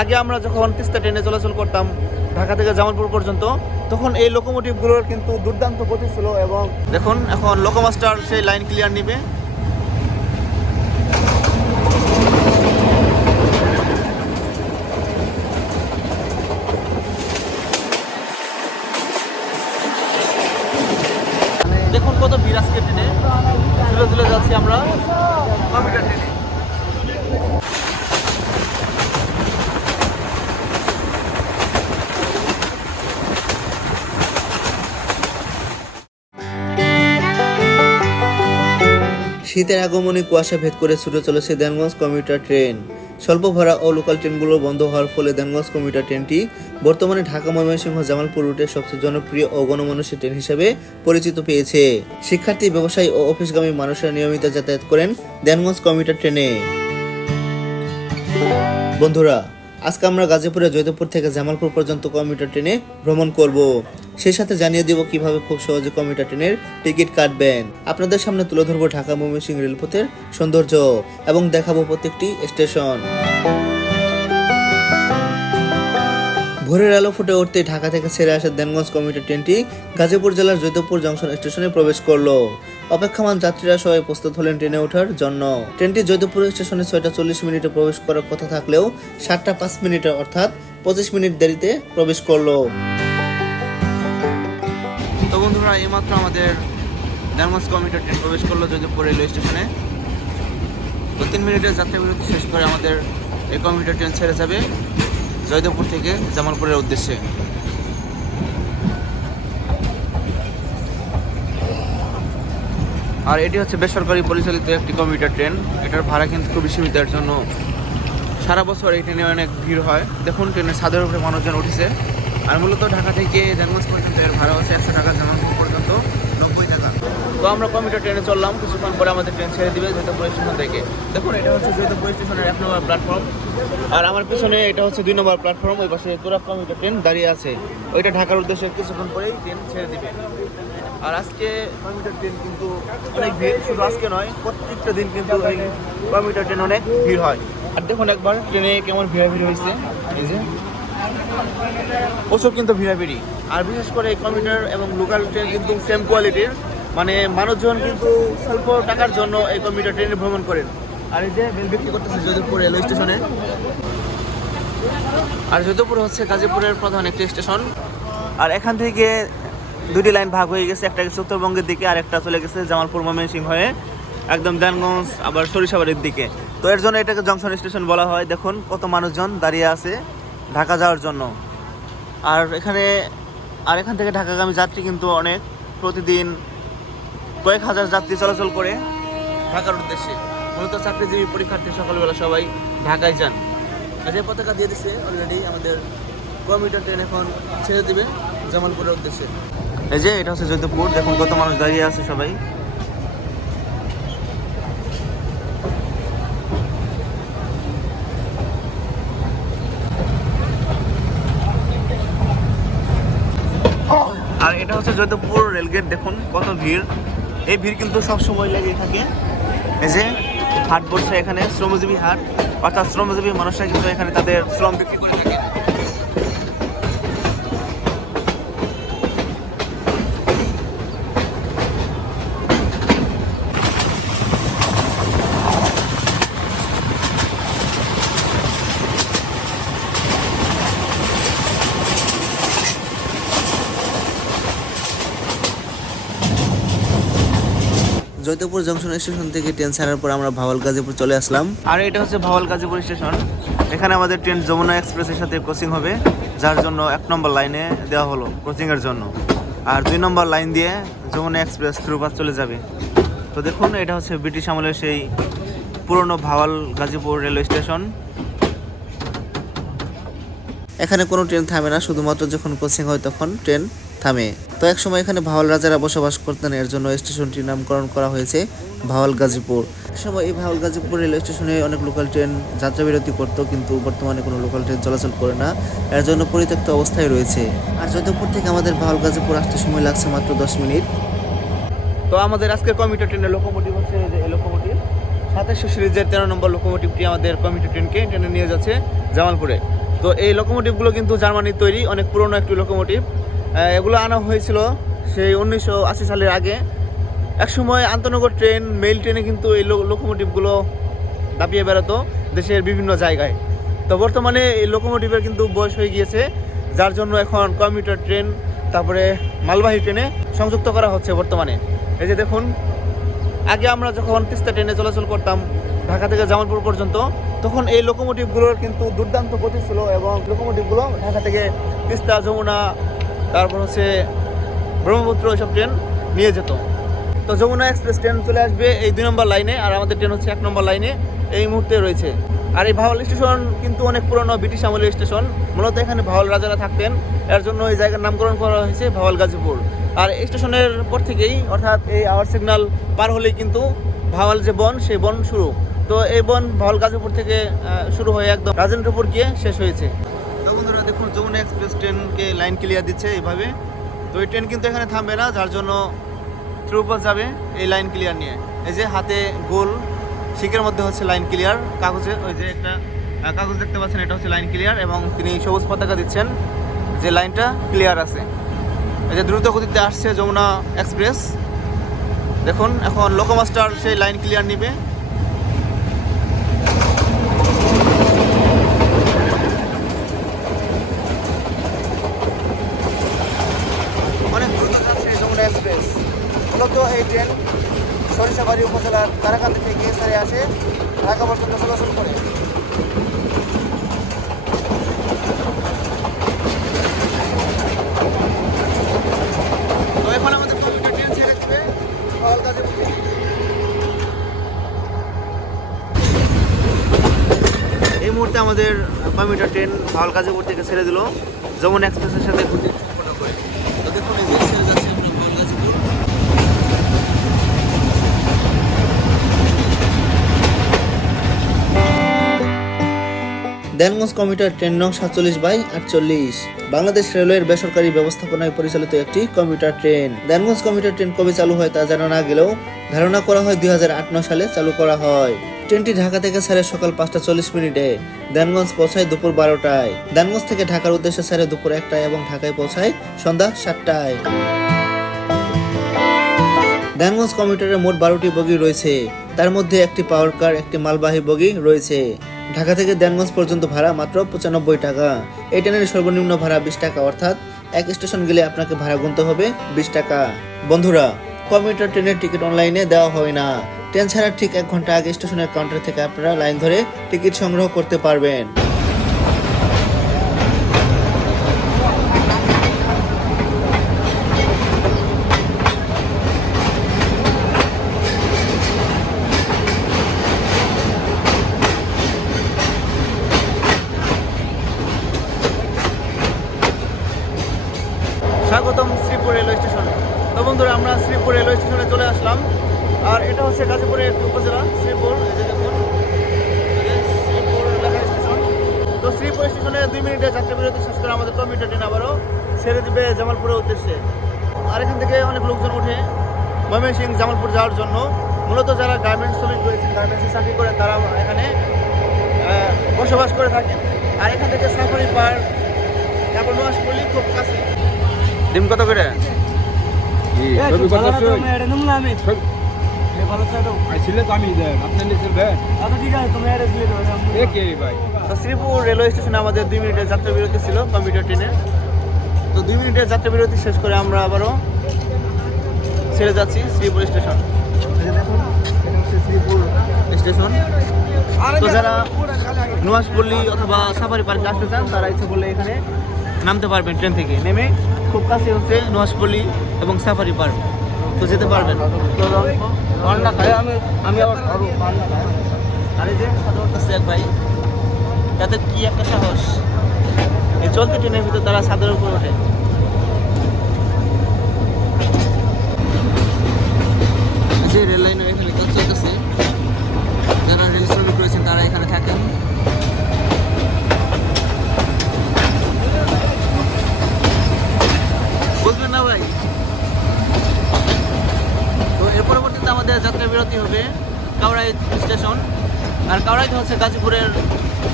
আগে আমরা যখন তিস্তা ট্রেনে চলাচল করতাম ঢাকা থেকে জামালপুর পর্যন্ত, তখন এই লোকোমোটিভগুলোর কিন্তু দুর্দান্ত গতি ছিল। এবং দেখুন এখন লোকোমাস্টার সেই লাইন ক্লিয়ার নিবে। দেখুন কত ভিড় আজকে ট্রেনে, ঝুলে ঝুলে যাচ্ছি আমরা কমিউটার ট্রেনে। শীতের আগমনে কুয়াশা ভেদ করে ছুটে চলেছে দেনগঞ্জ কমিউটার ট্রেন। স্বল্প ভাড়া ও লোকাল ট্রেনগুলো বন্ধ হওয়ার ফলে দেনগঞ্জ কমিউটার ট্রেনটি বর্তমানে ঢাকা ময়মনসিংহ জামালপুর রুটের সবচেয়ে জনপ্রিয় ও গণমানুষের ট্রেন হিসেবে পরিচিত পেয়েছে। শিক্ষার্থী, ব্যবসায়ী ও অফিসগামী মানুষরা নিয়মিত যাতায়াত করেন দেনগঞ্জ কমিউটার ট্রেনে। বন্ধুরা, আজকে আমরা গাজীপুরে জয়দেবপুর থেকে জামালপুর পর্যন্ত কমিউটার ট্রেনে ভ্রমণ করব। সেই সাথে জানিয়ে দেব কিভাবে খুব সহজে কমিউটার ট্রেনের টিকিট কাটবেন। আপনাদের সামনে তুলে ধরবো ঢাকা ময়মনসিংহ রেলপথের সৌন্দর্য এবং দেখাবো প্রত্যেকটি স্টেশন। ভোরের আলো ফুটে উঠতে ঢাকা থেকে ছেড়ে আসা দেনগঞ্জ কমিউটার ট্রেনটি গাজীপুর জেলার জয়দেবপুর জংশন স্টেশনে প্রবেশ করলো। অপেক্ষমান যাত্রীরা সবাই প্রস্তুত হলেন ট্রেনে ওঠার জন্য। ট্রেনটি জয়দেবপুর স্টেশনে 6টা 40 মিনিটে প্রবেশ করার কথা থাকলেও 7টা 5 মিনিটে অর্থাৎ 25 মিনিট দেরিতে প্রবেশ করলো। তো বন্ধুরা, এইমাত্র আমাদের দেনগঞ্জ কমিউটার ট্রেন প্রবেশ করলো জয়দেবপুর রেলওয়ে স্টেশনে। তো 3 মিনিটের যাত্রা বিরতি শেষ করে আমাদের এই কমিউটার ট্রেন ছেড়ে যাবে জয়দেবপুর থেকে জামালপুরের উদ্দেশ্যে। আর এটি হচ্ছে বেসরকারি পরিচালিত একটি কমিউটার ট্রেন। এটার ভাড়া কিন্তু খুবই সীমিত, এর জন্য সারা বছর এই ট্রেনে অনেক ভিড় হয়। দেখুন ট্রেনের ছাদের উপরে মানুষজন উঠেছে। আর মূলত ঢাকা থেকে দেনগঞ্জ পর্যন্ত এর ভাড়া হচ্ছে 100 টাকা, জামালপুর পর্যন্ত 90 টাকা। তো আমরা কমিউটার ট্রেনে চললাম, কিছুক্ষণ পরে আমাদের ট্রেন ছেড়ে দিবে জয়দেবপুর স্টেশন থেকে। দেখুন এটা হচ্ছে জয়দেবপুর স্টেশনের 1 নম্বর প্ল্যাটফর্ম। আর আমার পিছনে এটা হচ্ছে 2 নম্বর প্ল্যাটফর্ম। ওই পাশে তুরাগ কমিউটার ট্রেন দাঁড়িয়ে আছে, ওইটা ঢাকার উদ্দেশ্যে কিছুক্ষণ পরেই ট্রেন ছেড়ে দিবে। আর আজকে কমিউটার ট্রেন কিন্তু অনেক ভিড়, শুধু আজকে নয় প্রত্যেকটা দিন কিন্তু এই কমিউটার ট্রেন অনেক ভিড় হয়। আর দেখুন একবার ট্রেনে কেমন ভিড়াভিড়ি হয়েছে, এই যে প্রচুর কিন্তু ভিড়াভিড়ি। আর বিশেষ করে এই কমিউটার এবং লোকাল ট্রেন কিন্তু সেম কোয়ালিটির, মানে মানুষজন কিন্তু স্বল্প টাকার জন্য এই কমিউটার ট্রেনে ভ্রমণ করেন। আর এই যে বেল বিক্রি করতেছে জয়দেবপুর রেলওয়ে স্টেশনে। আর জয়দেবপুর হচ্ছে গাজীপুরের প্রধান একটি স্টেশন। আর এখান থেকে 2টি লাইন ভাগ হয়ে গেছে, একটা গেছে উত্তরবঙ্গের দিকে আর একটা চলে গেছে জামালপুর ময়মনসিংহ হয়ে একদম দেনগঞ্জ আবার সরিষাবাড়ির দিকে। তো এর জন্য এটাকে জংশন স্টেশন বলা হয়। দেখুন কত মানুষজন দাঁড়িয়ে আছে ঢাকা যাওয়ার জন্য। আর এখান থেকে ঢাকাগামী যাত্রী কিন্তু অনেক, প্রতিদিন কয়েক হাজার যাত্রী চলাচল করে ঢাকার উদ্দেশ্যে। মূলত চাকরিজীবী পরীক্ষার্থী সকালবেলা সবাই ঢাকায় যান। আর যে পতাকা দিয়ে দিচ্ছে অলরেডি আমাদের কমিউটার ট্রেন এখন ছেড়ে দিবে জামালপুরের উদ্দেশ্যে। এই যে এটা হচ্ছে জয়দেবপুর, দেখুন কত মানুষ দাঁড়িয়ে আছে সবাই। আর এটা হচ্ছে জয়দেবপুর রেলগেট, দেখুন কত ভিড়। এই ভিড় কিন্তু সব সময় লেগে থাকে। এই যে হাট বসে এখানে, শ্রমজীবী হাট, অর্থাৎ শ্রমজীবী মানুষরা কিন্তু এখানে তাদের শ্রম বিক্রি করে থাকে। জয়দেবপুর জংশন স্টেশন থেকে ট্রেন ছাড়ার পর আমরা ভাওয়াল গাজীপুর চলে আসলাম। আর এটা হচ্ছে ভাওয়াল গাজীপুর স্টেশন। এখানে আমাদের ট্রেন যমুনা এক্সপ্রেসের সাথে ক্রসিং হবে, যার জন্য 1 নম্বর লাইনে দেওয়া হলো ক্রসিংয়ের জন্য। আর 2 নম্বর লাইন দিয়ে যমুনা এক্সপ্রেস থ্রুপাস চলে যাবে। তো দেখুন এটা হচ্ছে ব্রিটিশ আমলের সেই পুরনো ভাওয়াল গাজীপুর রেলওয়ে স্টেশন। এখানে কোনো ট্রেন থামে না, শুধুমাত্র যখন ক্রসিং হয় তখন ট্রেন থামে। তো এক সময় এখানে ভাওয়াল রাজারা বসবাস করতেন, এর জন্য স্টেশনটির নামকরণ করা হয়েছে ভাওয়াল গাজীপুর। এক সময় এই ভাওয়াল গাজীপুর রেলওয়ে স্টেশনে অনেক লোকাল ট্রেন যাত্রা বিরতি করতো, কিন্তু বর্তমানে কোনো লোকাল ট্রেন চলাচল করে না, এর জন্য পরিত্যক্ত অবস্থায় রয়েছে। আর জয়দেবপুর থেকে আমাদের ভাওয়াল গাজীপুর আসতে সময় লাগছে মাত্র 10 মিনিট। তো আমাদের আজকের কমিউটার ট্রেনের লোকোমোটিভ হচ্ছে যে এই লোকোমোটিভ 2700 সিরিজের 13 নম্বর লোকোমোটিভটি আমাদের কমিউটার ট্রেনকে ট্রেনে নিয়ে যাচ্ছে জামালপুরে। তো এই লোকোমোটিভগুলো কিন্তু জার্মানির তৈরি, অনেক পুরনো একটি লোকোমোটিভ। এগুলো আনা হয়েছিল সেই 1980 সালের আগে। একসময় আন্তনগর ট্রেন, মেইল ট্রেনে কিন্তু এই লোকোমোটিভগুলো দাপিয়ে বেড়াতো দেশের বিভিন্ন জায়গায়। তো বর্তমানে এই লোকোমোটিভের কিন্তু বয়স হয়ে গিয়েছে, যার জন্য এখন কমিউটার ট্রেন, তারপরে মালবাহী ট্রেনে সংযুক্ত করা হচ্ছে বর্তমানে। এই যে দেখুন, আগে আমরা যখন তিস্তা ট্রেনে চলাচল করতাম ঢাকা থেকে জামালপুর পর্যন্ত, তখন এই লোকোমোটিভগুলোর কিন্তু দুর্দান্ত গতি ছিল এবং লোকোমোটিভগুলো ঢাকা থেকে তিস্তা, যমুনা, তারপর হচ্ছে ব্রহ্মপুত্র এসব ট্রেন নিয়ে যেত। তো যমুনা এক্সপ্রেস ট্রেন চলে আসবে এই 2 নম্বর লাইনে, আর আমাদের ট্রেন হচ্ছে 1 নম্বর লাইনে এই মুহূর্তে রয়েছে। আর এই ভাওয়াল স্টেশন কিন্তু অনেক পুরনো ব্রিটিশ আমলের স্টেশন। মূলত এখানে ভাওয়াল রাজারা থাকতেন, এর জন্য এই জায়গার নামকরণ করা হয়েছে ভাওয়াল গাজীপুর। আর এই স্টেশনের পর থেকেই, অর্থাৎ এই আওয়ার সিগন্যাল পার হলেই কিন্তু ভাওয়াল যে বন, সেই বন শুরু। তো এই বন ভাওয়াল গাজীপুর থেকে শুরু হয়ে একদম রাজেন্দ্রপুর গিয়ে শেষ হয়েছে। তো বন্ধুরা দেখুন, যমুনা এক্সপ্রেস ট্রেনকে লাইন ক্লিয়ার দিচ্ছে এইভাবে। তো এই ট্রেন কিন্তু এখানে থামবে না, যার জন্য থ্রুপাস যাবে এই লাইন ক্লিয়ার নিয়ে। এই যে হাতে গোল শিকের মধ্যে হচ্ছে লাইন ক্লিয়ার, কাগজে ওই যে একটা কাগজ দেখতে পাচ্ছেন, এটা হচ্ছে লাইন ক্লিয়ার, এবং তিনি সবুজ পতাকা দিচ্ছেন যে লাইনটা ক্লিয়ার আছে। এই যে দ্রুত গতিতে আসছে যমুনা এক্সপ্রেস। দেখুন, এখন লোকোমাস্টার সেই লাইন ক্লিয়ার নিবে। অনেক দ্রুত যাচ্ছে যমুনা এক্সপ্রেস। মূলত এই ট্রেন সরিষাবাড়ি উপজেলার তারাকান্দি থেকে সারে আসে ঢাকা পর্যন্ত চলাচল করে। তো এখন আমাদের কমিউটার ট্রেন ছেড়ে দিবে ভাওয়াল গাজীপুর থেকে। এই মুহূর্তে আমাদের কমিউটার ট্রেন ভাওয়াল গাজীপুর থেকে ছেড়ে দিল যমুনা এক্সপ্রেসের সাথে ফটো করে। তো দেখুন, এই যে ছেড়ে যাচ্ছে ভাওয়াল গাজীপুর। দেনগঞ্জ কমিউটার ট্রেন নং 47/48 বাংলাদেশ রেলওয়ের বেসরকারি ব্যবস্থাপনায় পরিচালিত একটি কমিউটার ট্রেন। দেনগঞ্জ কমিউটার ট্রেন কবে চালু হয় তা জানা না গেলেও ধারণা করা হয় 2008-9 সালে চালু করা হয়। ট্রেনটি ঢাকা থেকে ছাড়ে সকাল 5:40 দেনগঞ্জ পৌঁছায় দুপুর 12টায়। দেনগঞ্জ থেকে ঢাকার উদ্দেশ্যে ছাড়ে দুপুর 1টায় এবং ঢাকায় পৌঁছায় সন্ধ্যা 7টায়। দেনগঞ্জ কমিউটারে মোট 12টি বগি রয়েছে, তার মধ্যে একটি পাওয়ার কার, একটি মালবাহী বগি রয়েছে। ঢাকা থেকে দেনগঞ্জ পর্যন্ত ভাড়া মাত্র 95 টাকা। এই ট্রেনের সর্বনিম্ন ভাড়া 20 টাকা, অর্থাৎ এক স্টেশন গেলে আপনাকে ভাড়া গুনতে হবে 20 টাকা। বন্ধুরা, কমিউটার ট্রেনের টিকিট অনলাইনে দেওয়া হয় না। ট্রেন ছাড়ার ঠিক 1 ঘন্টা আগে স্টেশনের কাউন্টার থেকে আপনারা লাইন ধরে টিকিট সংগ্রহ করতে পারবেন। স্বাগতম শ্রীপুর রেলওয়ে স্টেশনে। তো বন্ধুরা, আমরা শ্রীপুর রেলওয়ে স্টেশনে চলে আসলাম। আর এটা হচ্ছে গাজীপুরের একটি উপজেলা, শ্রীপুর। এই যে দেখুন, শ্রীপুর লেখা স্টেশন। তো শ্রীপুর স্টেশনে 2 মিনিটের যাত্রা বিরতি শেষ করে আমাদের কমিউটার ট্রেন আবারও ছেড়ে দিবে জামালপুরের উদ্দেশ্যে। আর এখান থেকে অনেক লোকজন ওঠে ময়মনসিংহ, জামালপুর যাওয়ার জন্য। মূলত যারা গার্মেন্টস শ্রমিক রয়েছেন, গার্মেন্টসে চাকরি করেন, তারা এখানে বসবাস করে থাকেন। আর এখান থেকে সাফারি পার্ক, তারপর নোয়াশপল্লী খুব কাছে। ডিম কত করে? শ্রীপুর রেলওয়ে স্টেশনে আমাদের 2 মিনিটের যাত্রা বিরতি ছিল কমিউটার ট্রেনের। তো 2 মিনিটের যাত্রা বিরতি শেষ করে আমরা আবারও ছেড়ে যাচ্ছি শ্রীপুর স্টেশন। দেখুন, এটা হচ্ছে শ্রীপুর স্টেশন। তো যারা নোয়াশপল্লী অথবা সাফারি পার্কে আসতে চান, তারা ইচ্ছে করলে এখানে নামতে পারবেন। ট্রেন থেকে নেমে খুব কাছে হচ্ছে নোয়াশপল্লী এবং সাফারি পার্ক, তো যেতে পারবেন। আর এই যে এক ভাই, তাদের কি একটা সাহস, এই চলতি ট্রেনের ভিতরে তারা ছাদের উপর ওঠে। যে রেল লাইনের এখানে কাজ চলতেছে, যারা রেল শ্রমিক রয়েছেন তারা এখানে থাকেন। বুঝলেন না ভাই? তো এর পরবর্তীতে আমাদের যাত্রা বিরতি হবে কাউরাইত স্টেশন। আর কাউরাইত হচ্ছে গাজীপুরের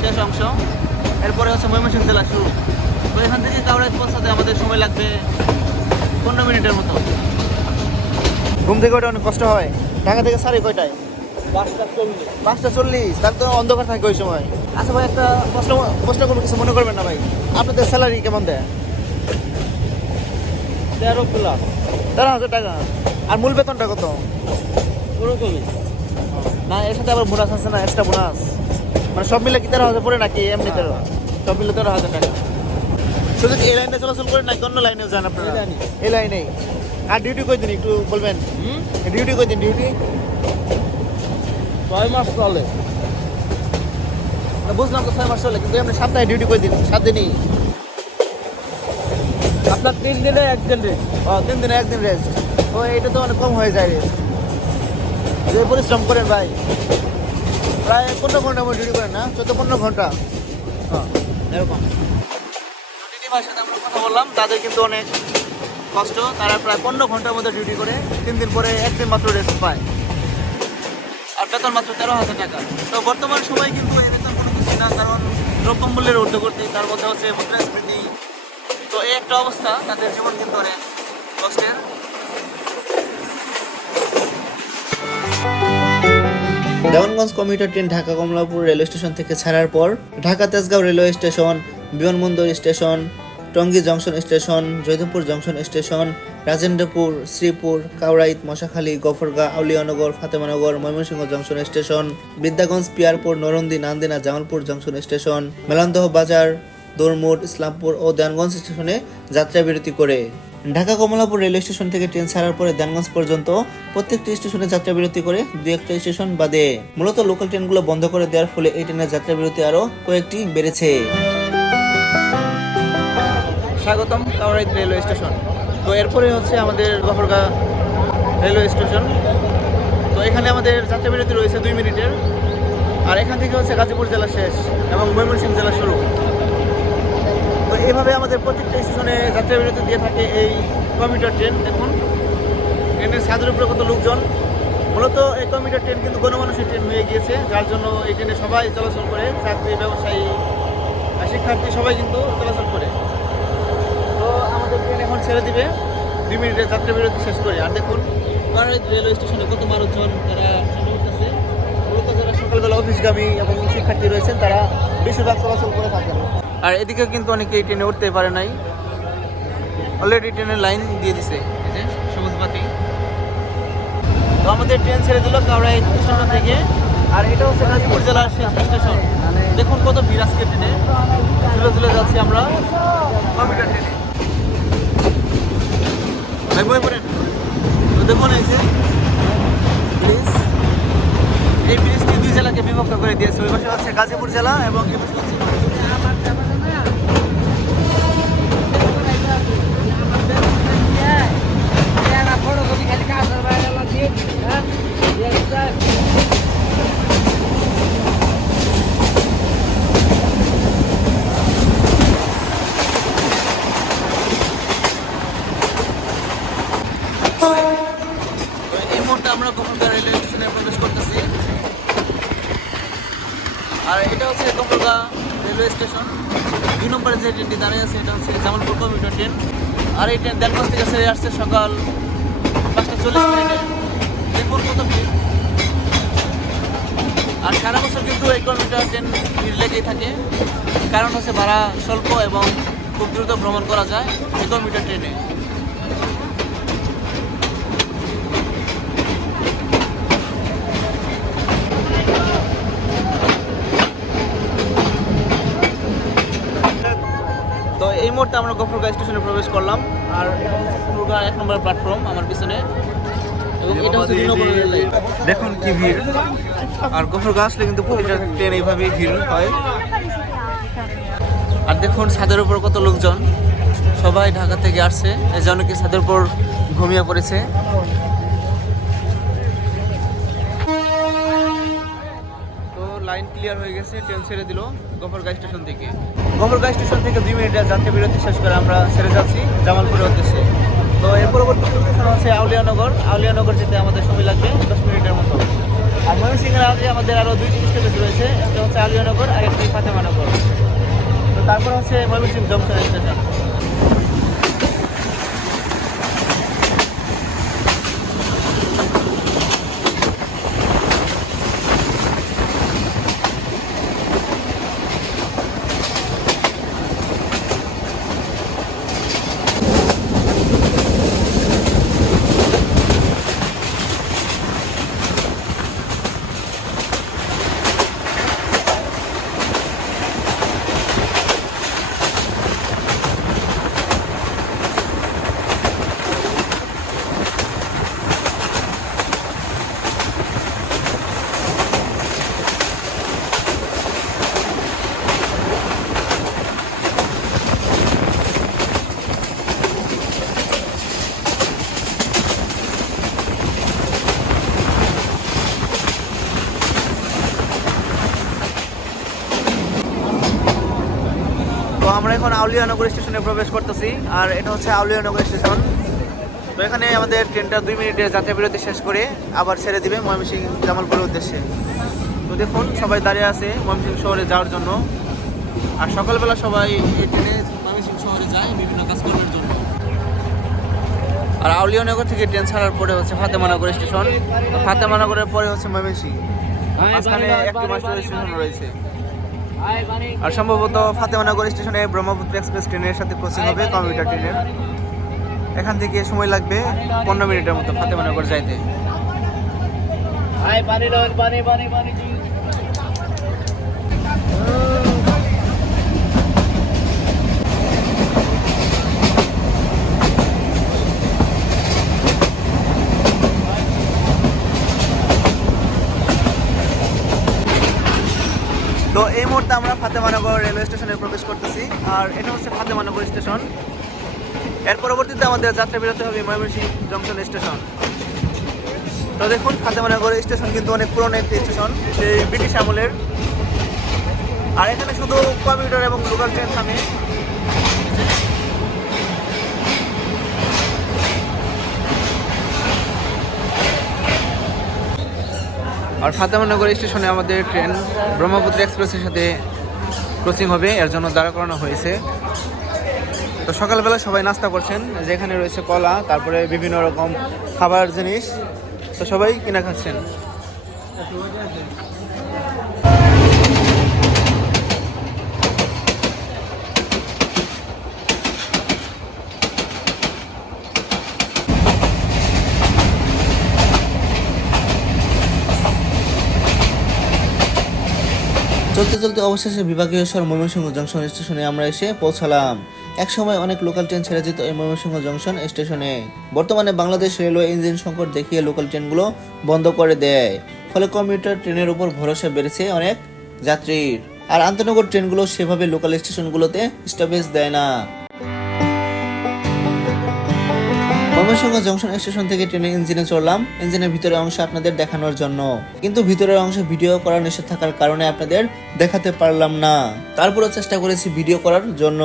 শেষ অংশ। এরপরে হচ্ছে ময়মনসিংহ জেলা শুরু। তো এখান থেকে কাউরাইত পৌঁছাতে আমাদের সময় লাগবে 15 মিনিটের মতো। ঘুম থেকে ওটা অনেক কষ্ট হয়। ঢাকা থেকে সাড়ে কয়টায়? 5:40। তাহলে তো অন্ধকার থাকে ওই সময়। আচ্ছা ভাই, একটা প্রশ্ন করবো, কিছু মনে করবেন না ভাই। আপনাদের স্যালারি কেমন দেয়? 13,000 টাকা। আর মূল বেতনটা কত? ওরকমই না, এর সাথে আবার বোনাস আছে না, এক্সট্রা বোনাস? মানে সব মিলে কি 13,000 পড়ে নাকি এমনি 13? সব মিলে 13,000 টাকা। শুধু কি এই লাইনে চলাচল করেন নাকি অন্য লাইনেও যান আপনারা? এই লাইনেই। আর ডিউটি কই দিন একটু বলবেন? ডিউটি কই দিন? ডিউটি 6 মাস চলে। বুঝলাম তো 6 মাস চলে, কিন্তু আপনি সপ্তাহে ডিউটি কই দিন? 7 দিনই? আপনার 3 দিনে 1 দিন রেস্ট। 3 দিনে 1 দিন রেস্ট। তো এটা তো অনেক কম হয়ে যায় রেস্ট। যে পরিশ্রম করেন ভাই, প্রায় 15 ঘন্টা মতো ডিউটি করেন না? 14-15 ঘন্টা। হ্যাঁ এরকম। টিটি ভাইয়ের সাথে আমরা কথা বললাম, তাদের কিন্তু অনেক কষ্ট। তারা প্রায় 15 ঘন্টার মধ্যে ডিউটি করে 3 দিন পরে 1 দিন মাত্র রেস্ট পায়। আর বেতন মাত্র 13,000 টাকা। তো বর্তমান সময় কিন্তু এই বেতন কোনো কিছু না, কারণ দ্রব্যমূল্যের ঊর্ধ্বগতি, তার মধ্যে হচ্ছে মুদ্রাস্ফীতি। তো এই একটা অবস্থা, তাদের জীবন কিন্তু অনেক কষ্টের। Dewanganj commuter train Dhaka Kamalapur rail station থেকে ছাড়ার পর ঢাকা তেজগাঁও রেলওয়ে স্টেশন, বিমানবন্দর station, Tongi junction station, Joydebpur junction station, Rajendrapur, Sreepur, Kaoraid, Mosakhali, Gafargaon, Auliyanagar, Fatemanagar, Mymensingh junction station, Bidyaganj, Piyarpur, Narundi, Nandina, Jamalpur junction station, Melandah Bazar, Dourmor, Islampur ও দেওয়ানগঞ্জ স্টেশনে যাত্রা বিরতি করে। ঢাকা কমলাপুর রেলওয়ে স্টেশন থেকে ট্রেন ছাড়ার পরে দেওয়ানগঞ্জ পর্যন্ত প্রত্যেকটি স্টেশনে যাত্রা বিরতি করে 2-1টা স্টেশন বাদে। মূলত লোকাল ট্রেনগুলো বন্ধ করে দেওয়ার ফলে এই ট্রেনের যাত্রা বিরতি আরো কয়েকটি বেড়েছে। স্বাগতম কাউরাইত রেলওয়ে স্টেশন। তো এরপরে হচ্ছে আমাদের গফরগাঁ রেলওয়ে স্টেশন। তো এখানে আমাদের যাত্রা বিরতি রয়েছে 2 মিনিটের। আর এখান থেকে হচ্ছে গাজীপুর জেলা শেষ এবং ময়মনসিংহ জেলা শুরু। তো এইভাবে আমাদের প্রত্যেকটা স্টেশনে যাত্রা বিরতি দিয়ে থাকে এই কমিউটার ট্রেন। দেখুন ট্রেনের ছাদের উপরে কত লোকজন। মূলত এই কমিউটার ট্রেন কিন্তু গণমানুষের ট্রেন হয়ে গিয়েছে, যার জন্য এই ট্রেনে সবাই চলাচল করে। চাকরি, ব্যবসায়ী, শিক্ষার্থী সবাই কিন্তু চলাচল করে। তো আমাদের ট্রেন এখন ছেড়ে দিবে 2 মিনিটের যাত্রা বিরতি শেষ করে। আর দেখুন কাউরাইত রেলওয়ে স্টেশনে কত মানুষজন, তারা উঠতেছে। মূলত যারা সকালবেলা অফিসগামী এবং শিক্ষার্থী রয়েছেন, তারা বেশিরভাগ চলাচল করে থাকেন। আর এদিকে কিন্তু অনেকেই ট্রেনে উঠতে পারে নাই, অলরেডি ট্রেনের লাইন দিয়ে দিছে, এই যে সবুজ বাতি। তো আমাদের ট্রেন ছেড়ে দিল কাউরাইত স্টেশন থেকে। আর এটা হচ্ছে গাজীপুর জেলার স্টেশন। দেখুন কত ভিড় আজকে ট্রেনে, ঝুলে ঝুলে যাচ্ছি আমরা কমিউটার ট্রেনে। ভাই বই পড়েন। তো দেখুন এই যে ব্রিজ, এই ব্রিজটি 2 জেলাকে বিভক্ত করে দিয়েছে। ওই পাশে হচ্ছে গাজীপুর জেলা এবং এই পাশে হচ্ছে আমরা গফরগাঁ রেলওয়ে স্টেশনে প্রবেশ করতেছি। আর এটা হচ্ছে গফরগাঁ রেলওয়ে স্টেশন। 2 নম্বরে যে ট্রেনটি দাঁড়িয়ে আছে এটা হচ্ছে জামালপুর কমিউটার ট্রেন। আর এই ট্রেন দেওয়ানগঞ্জ থেকে ছেড়ে আসছে সকাল 5:40। দেখুন কত ভিড়। আর সারা বছর কিন্তু এই কমিউটার ট্রেন ভিড় লেগেই থাকে, কারণ হচ্ছে ভাড়া স্বল্প এবং খুব দ্রুত ভ্রমণ করা যায় এই কমিউটার ট্রেনে। তো এই মুহূর্তে আমরা গফরগাঁ স্টেশনে প্রবেশ করলাম। আর এটা হচ্ছে গফরগাঁ 1 নম্বর প্ল্যাটফর্ম আমার পিছনে, এবং এটা হচ্ছে 2 নম্বর রেল লাইন। দেখুন কি ভিড়। আর গফরগাঁ আসলে কিন্তু প্রতিটা ট্রেন এইভাবেই ভিড় হয়। আর দেখুন ছাদের উপর কত লোকজন, সবাই ঢাকা থেকে আসছে। এই যে অনেকে ছাদের উপর ঘুমিয়ে পড়েছে। তো লাইন ক্লিয়ার হয়ে গেছে, ট্রেন ছেড়ে দিল গফরগাঁ স্টেশন থেকে। গফরগাঁ স্টেশন থেকে 2 মিনিটের যাত্রা বিরতি শেষ করে আমরা ছেড়ে যাচ্ছি জামালপুরের উদ্দেশ্যে। তো এর পরবর্তী স্টেশন হচ্ছে আউলিয়ানগর। আউলিয়ানগর যেতে আমাদের সময় লাগবে 10 মিনিটের মতো। আর ময়মনসিংহের আগে আমাদের আরও 2-3 স্টেপেজ রয়েছে। একটা হচ্ছে আউলিয়ানগর আর একটি ফাতেমানগর। তারপর হচ্ছে ময়মনসিংহ জংশন স্টেশন। তো আমরা এখন আউলিয়ানগর স্টেশনে প্রবেশ করতেছি, আর এটা হচ্ছে আউলিয়ানগর স্টেশন। তো এখানে আমাদের ট্রেনটা 2 মিনিটের যাত্রা বিরতি শেষ করে আবার ছেড়ে দিবে ময়মনসিংহ জামালপুরের উদ্দেশ্যে। তো দেখুন সবাই দাঁড়িয়ে আছে ময়মনসিংহ শহরে যাওয়ার জন্য, আর সকালবেলা সবাই এই ট্রেনে ময়মনসিংহ শহরে যায় বিভিন্ন কাজকর্মের জন্য। আর আউলিয়ানগর থেকে ট্রেন ছাড়ার পরে হচ্ছে ফাতেমানগর স্টেশন, ফাতেমানগরের পরে হচ্ছে ময়মনসিংহ, মাঝখানে একটি মাস্টার স্টেশন রয়েছে। আর সম্ভবত ফাতেমানগর স্টেশনে ব্রহ্মপুত্র এক্সপ্রেস ট্রেনের সাথে ক্রসিং হবে কমিউটার ট্রেনের। এখান থেকে সময় লাগবে 15 মিনিটের মতো ফাতেমানগর যাইতে। তো এই মুহূর্তে আমরা ফাতেমানগর রেলওয়ে স্টেশনে প্রবেশ করতেছি, আর এটা হচ্ছে ফাতেমানগর স্টেশন। এর পরবর্তীতে আমাদের যাত্রা বিরতি হবে ময়মনসিংহ জংশন স্টেশন। তো দেখুন ফাতেমানগর স্টেশন কিন্তু অনেক পুরনো একটি স্টেশন, সেই ব্রিটিশ আমলের। আর এখানে শুধু কমিউটার এবং লোকাল ট্রেন থামে। আর ফাতেমানগর স্টেশনে আমাদের ট্রেন ব্রহ্মপুত্র এক্সপ্রেসের সাথে ক্রসিং হবে, এর জন্য দাঁড়া করানো হয়েছে। তো সকালবেলা সবাই নাস্তা করছেন, যেখানে রয়েছে কলা, তারপরে বিভিন্ন রকম খাবার জিনিস। তো সবাই কিনা খাচ্ছেন। চলতে চলতে অবশেষে বিভাগীয় শহর ময়মনসিংহ জংশন স্টেশনে আমরা এসে পৌঁছালাম। একসময় অনেক লোকাল ট্রেন ছেড়ে যেত এই ময়মনসিংহ জংশন স্টেশনে। বর্তমানে বাংলাদেশ রেলওয়ে ইঞ্জিন সংকট দেখিয়ে লোকাল ট্রেনগুলো বন্ধ করে দেয়, ফলে কমিউটার ট্রেনের উপর ভরসা বেড়েছে অনেক যাত্রীর। আর আন্তনগর ট্রেনগুলো সেভাবে লোকাল স্টেশনগুলোতে স্টপেজ দেয় না। ময়মনসিংহ জংশন স্টেশন থেকে ট্রেনের ইঞ্জিনে চড়লাম, ইঞ্জিনের ভিতরের অংশ আপনাদের দেখানোর জন্য, কিন্তু ভিতরের অংশ ভিডিও করার নিষেধ থাকার কারণে আপনাদের দেখাতে পারলাম না। তারপরও চেষ্টা করেছি ভিডিও করার জন্য।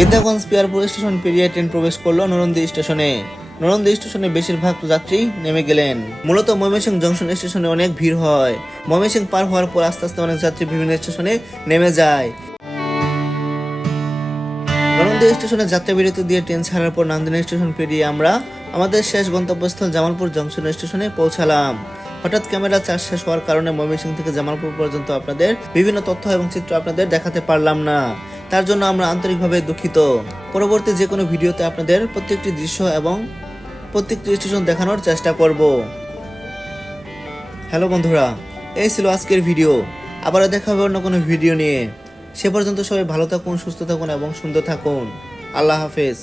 বিদ্যাগঞ্জ পিয়ারপুর স্টেশন পেরিয়ে ট্রেন প্রবেশ করলো নরন্দী স্টেশনে। নরন্দী স্টেশনে বেশিরভাগ যাত্রী নেমে গেলেন। মূলত ময়মনসিংহ জংশন স্টেশনে অনেক ভিড় হয়। ময়মনসিংহ পার হওয়ার পর আস্তে আস্তে অনেক যাত্রী বিভিন্ন স্টেশনে নেমে যায়। নরন্দী স্টেশনে যাত্রা বিরতি দিয়ে ট্রেন ছাড়ার পর নান্দিনা স্টেশন পেরিয়ে আমরা আমাদের শেষ গন্তব্যস্থল জামালপুর জংশন স্টেশনে পৌঁছালাম। হঠাৎ ক্যামেরা চার্জ শেষ হওয়ার কারণে ময়মনসিংহ থেকে জামালপুর পর্যন্ত আপনাদের বিভিন্ন তথ্য এবং চিত্র আপনাদের দেখাতে পারলাম না, তার জন্য আমরা আন্তরিকভাবে দুঃখিত। পরবর্তী যে কোনো ভিডিওতে আপনাদের প্রত্যেকটি দৃশ্য এবং প্রত্যেকটি স্টেশন দেখানোর চেষ্টা করব। হ্যালো বন্ধুরা, এই ছিল আজকের ভিডিও। আবারও দেখা হবে অন্য কোনো ভিডিও নিয়ে। সে পর্যন্ত সবাই ভালো থাকুন, সুস্থ থাকুন এবং সুন্দর থাকুন। আল্লাহ হাফেজ।